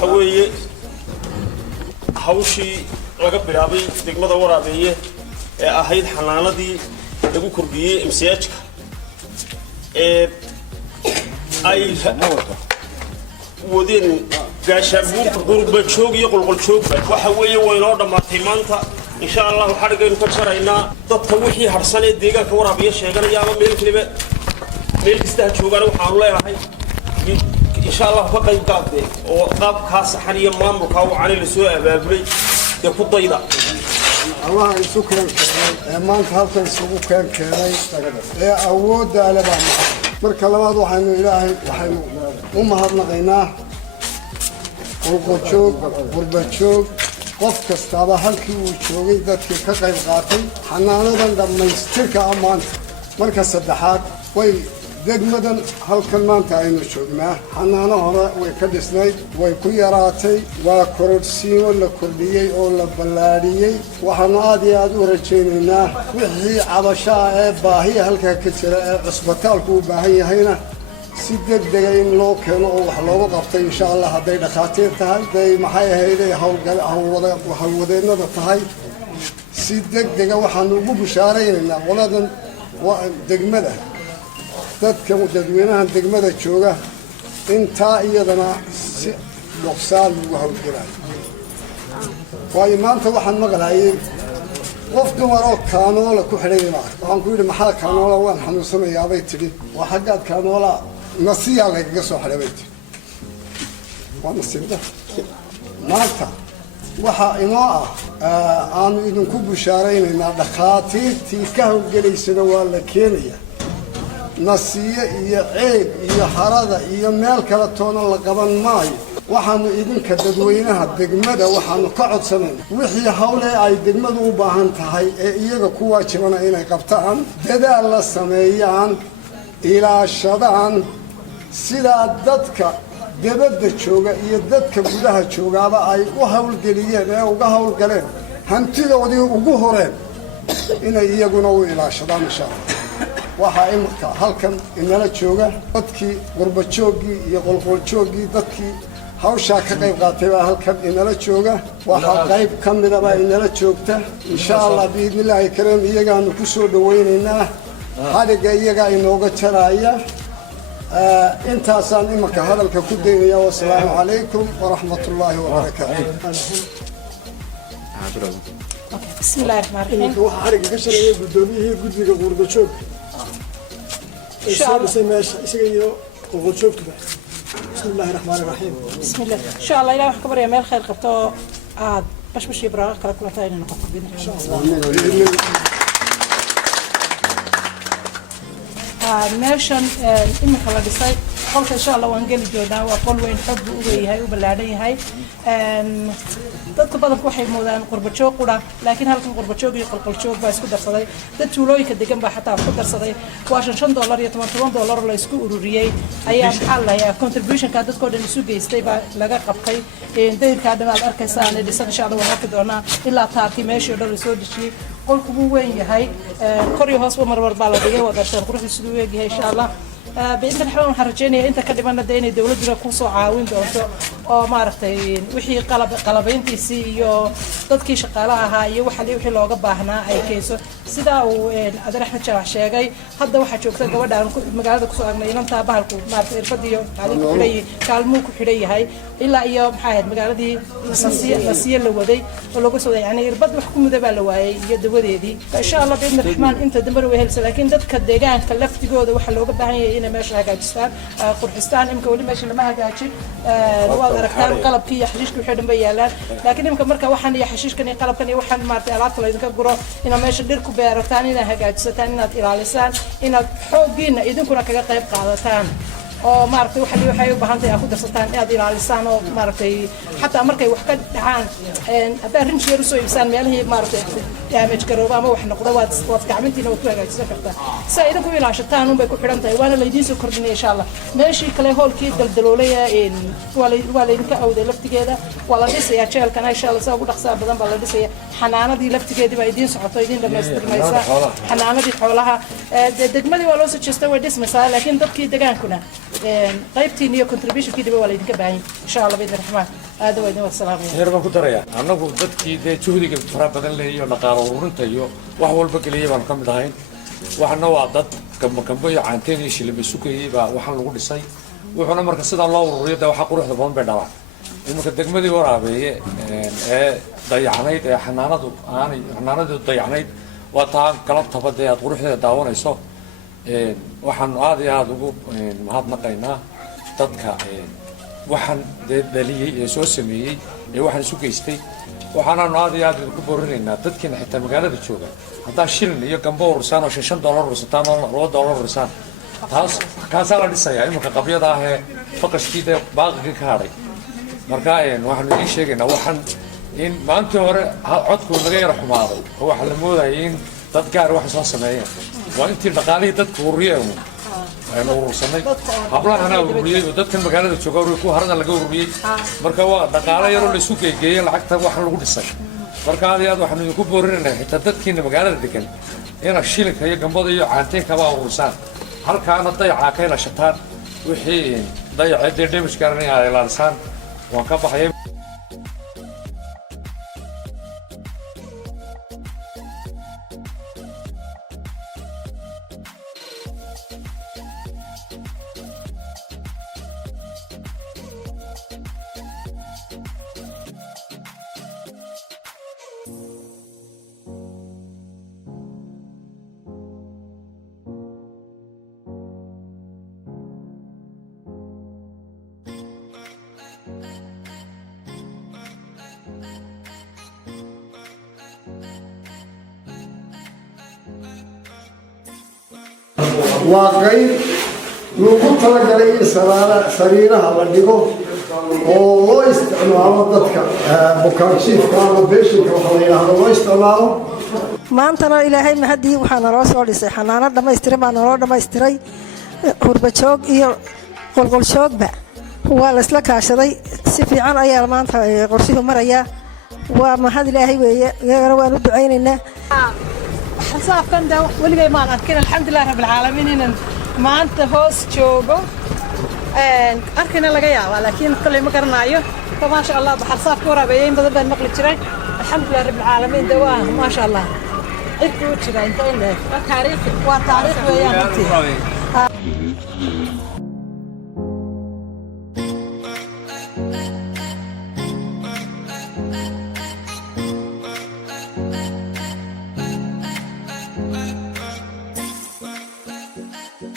حوي هوشي laga bilaabay degmada Waraabeeye ee ahayd xanaanadii lagu kordhiyay MCH-ka ay wadeen gaashabuurta qurba joog iyo qolqol joog waxa weeye waynoo dhamaatay maanta insha Allah xarigaynu ka jaraynaa dadka wixii harsan ee deegaanka Waraabeeye sheeganaya ama meel kasta joogaan waxaan leeyahay insha Allah ka qayb qaatay oo qaabkaas xaniya maamulka oo aan la soo abaabulay ku dayda Allah isu keenay maanta halkan isugu keenay ee awoodda laba marka labaad waxaanu ilaahay waxaanu u mahadnaqaynaa qurbajoog qof kastaba halkii uu joogay dadkii ka qayb qaatay xanaanadan dhamaystirka amaanta marka saddexaad way degmadan halkan maanta aynu joognaa xanaano hore way ka dhisnayd way ku yaraatay waa korodhsiimo la kordhiyey oo la ballaadhiyey waxaanu aad iyo aad u rajaynaynaa wixii cabashaa ee baahiya halkaa ka jira ee cusbitaalku u baahan yahayna si degdega in loo keeno oo wax looga qabtay insha Allah hadday dhakhaatiir tahay day maxay ahaydee hawlwadeennada tahay si degdega waxaanu ugu bushaaraynaynaa qoladan degmada dadka dadweynaha degmada jooga inta iyadana si dhaqsaal ugu hawlgalay way maanta waxaan maqlaayay qof dumar oo kaanoola ku xidhay waxaan ku yiri maxaa kaanoola waan xanuunsanayaa bay tiri waxa gaad kaanoola nasiya laga soo xidhay waa nasiibda maanta waxa inoo aanu idinku bushaaraynaynaa dhakhaatiirtii ka hawlgalaysana waa la keenayaa nasiye iyo ceeb iyo harada iyo meel kala toona la qaban maayo waxaanu idinka dadweynaha degmada waxaanu ka codsanaynaa wixii hawle ay degmadu u baahan tahay ee iyaga ku waajibana inay qabtaan dadaal la sameeyaan ilaashadaan sidaa dadka debadda jooga iyo dadka gudaha joogaaba ay u hawlgeliyeen ee uga hawlgaleen hantidoodii ugu horeen inay iyaguna u ilaashadaan insha Allah waxa imka halkan inala jooga dadkii qurba joogii iyo qolqol joogii dadkii hawsha ka qayb qaatay baa halkan inala jooga waxa qayb kamid ah inala joogta insha Allah biidnillaahi kareem iyagaanu ku soo dhaweynaynaa hadiga iyaga inooga jaraya intaasaan imka hadalka ku deynaya wassalaamu calaykum wa rahmatullaahi wa barakaatuh bismillaahi rahmaani rahiim waxa hadiga ka shaqeeyay gudoomiyihii guddiga qurba joog بسم الله الرحمن الرحيم بسم الله إن شاء الله إلى واحد كبر يا مال خير قبته عاد باش يبرع كلا كل تاين نقف بين إن شاء الله ماشان إني خلاص qolka insha Allah waan geli doonaa waa qol weyn xog u weeyahay u ballaaran yahay dadka badanku waxay moodaan qurba joog qura laakiin halkan qurba joog iyo qolqol joog baa isku darsaday dad tuulooyinka degan baa xataa ku darsaday waa $5 iyo $10 la isku ururiyay ayaa maxaa la yahay contributionka dadkoo dhan isu geystay baa laga qabtay deyrka dhan aad arkaysaan ee dhisan insha Allah waan arki doonaa ilaa taarkii meeshii dhan soo dhishiyay qolku wuu weyn yahay kor iyo hoos marwar baa la dhigay wadaashan quruxdiisu u weeg yahay insha Allah بإنت الحين waxaan rajeynayaa inta ka dhiman inay dawladdu ku soo caawin doonto oo maaragtay wixii qalabayntiisii iyo dadkii shaqaalaha ahaa iyo wixii looga baahnaa ay keenso sida uu Adeer Axmed Jaax sheegay hadda waxa joogta gabadhan magaalada ku soo agnay inanta bahalku maaragtay irbad iyo kaalmo ku xidhay yahay ilaa iyo maxay ahayd magaaladii nasiya la waday oo lagu soo yani irbad wax ku mudaba la waayay iyo dawadeedii insha Allah بإذن الرحمن inta dambe way helsa laakiin dadka deegaanka laftigooda waxa looga baahan yahay إن ماشي هجاجستان قرحستان يمكن ولي ماشي لما هجاجي وهذا ركتان قلب كي يحشيش كل حد بيالان لكن يمكن مركا وحن يحشيش كني قلب كني وحن مارتي على طول إذا كجرا إن ماشي ديركو بيرتان إن هجاجستان إن إلى لسان إن حوجين إذا كنا كجايب قاعدتان oo maartay waxay u baahan tahay ku darsataan aad ilaalisaan oo maartay hatta markay wax ka dhacaan hada rinji yar soo iibsan meelaha maartay damage garooba ama wax noqdo waad gacmantiina ku hagaajisan kartaa si idinku ilaashataan un bay ku xidhan tahay waana la idiin soo kordhinay insha Allah meeshii kale hoolkii daldaloolaya waa la idinka awday laftigeeda waa la dhisayaa jeelkana insha Allah soo ugu dhaqsaa badan baa la dhisayaa xanaanadii laftigeedii baa idiin socoto idiin dhameystirmaysa xanaanadii xoolaha degmadii waa loo soo jeestay way dhismaysaa laakiin dadkii degaankuna qaybtiin iyo contributionkii diba waa la idinka baahan insha Allah بإذن الرحمن هذا وين والسلام heerban ku daraya anagu dadkii juhdiga fara badan leeyo dhaqaale ururinta iyo wax walba galiyay baan ka mid ahayn waxna waa dad kambo iyo caanteen iyo shilbi sukayay baa waxan lagu dhisay wuxuuna marka sida loo ururiyo waxa quruxda badan bay dhalaa imika degmadii waraabeeye ee dayacnayd ee xanaanadu dayacnayd waa taa galabtaba dee aad quruxdeeda daawanayso waxaan aad iyo aad ugu mahadnaqaynaa dadka waxaan dhaliyay ee soo sameeyay ee waxaan isu geystay waxaanaanu aad iyo aad ku boorinaynaa dadkiina xitaa magaalada jooga haddaa shilin iyo gambo urursaan oo $5 urursataan oo $2 urursaan kaasaa la dhisayaa iminka qabyada ah ee faqashkii dee baaqigii ka hadhay marka waxaanu idiin sheegaynaa waxaan in maantii hore codku naga yara xumaaday oo waxa la moodayay in dad gaar wax soo sameeyeen waa intii dhaqaalihii dadku ururiyeen aynu urursanay hablahana ururiyay oo dadkan magaalada jooga ku harada laga ururiyay marka waa dhaqaale yar oo la isu geeyay lacagta wax lagu dhisay marka aad waxaanu idinku boorinaynaa xitaa dadkiina magaalada degan ina shilinka iyo gambada iyo caanteynka baa urursaan halkaana dayaca ka ilaashataan wixii dayaca damage garanaya ay ilaalisaan waan ka baxay وقيل لوقت لقى سريرها بديكو oo isticmaalo dadka bukaanjiifka ama beeshinka waxa la yiraahdo loo isticmaalo maantana ilaahay mahadii waxaan noo soo dhisay xanaano dhameystiran baan noo dhameystiray qurba joog iyo qolqol joogba waa la isla kaashaday si fiican ayaa maanta qorshihu maraya waa mahad ilaahay weeye iyagana waan u ducaynaynaa حسافكن ده ولقي ما أركين الحمد لله رب العالمين إن ما أنت هوس جوجو أركين اللي جاية ولكن كل ما قرنايو فما شاء الله بحرصاف كورة بيين بدل بنقل ترى الحمد لله رب العالمين دواه ما شاء الله إيه كوتشي ده إنت إنه تاريخ وتاريخ ويا